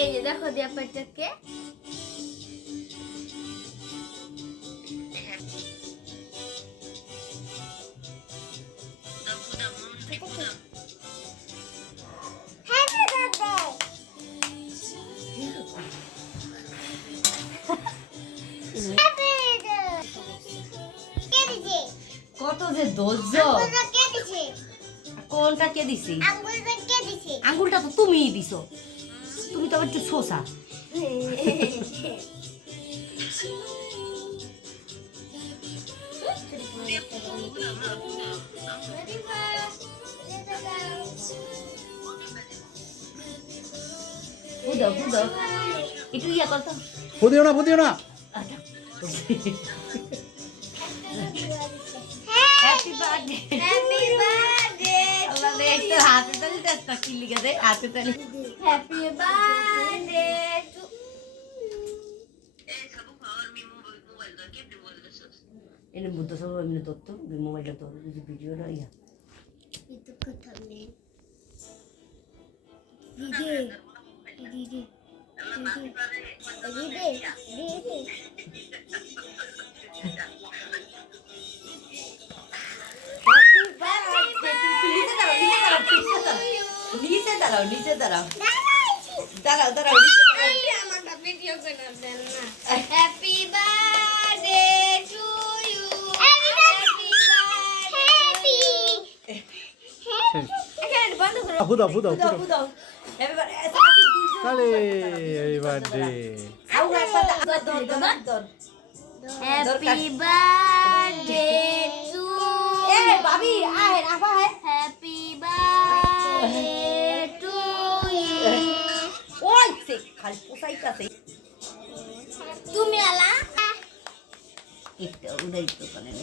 এই যে দেখো দিয়া পাইটাকে কত যে ধৈর্য কোনটা কে দিছি আঙ্গুলটা তো তুমিই দিছো তুমি তো একটু শোষা ফুদাও ফুদাও একটু ইয়া করতো ফুদিও না হ্যাপি বার্থডে হ্যাপি বার্থডে আল্লাহ রে একটু হাতে তালি দেখতা কি লিখে দে হাতে তালি হ্যাপি বার্থডে টু এনে বুদ্ধ সব এমনি তথ্য মোবাইলটা তো ভিডিওটা ইয়া itu ketamen dide dide নিচে দাঁড়াও আমাকে ভিডিও করে দেন না happy birthday to you happy বন্ধ করো ফুদাও ফুদাও তাহলে এই বার্থডে হ্যাপি বার্থডে টু ভাবি আয় রাফা है হ্যাপি বার্থডে টু ইউ ওই সে খালি পোসাইতাছে তুমি আলা একটা উড়াইতো কানে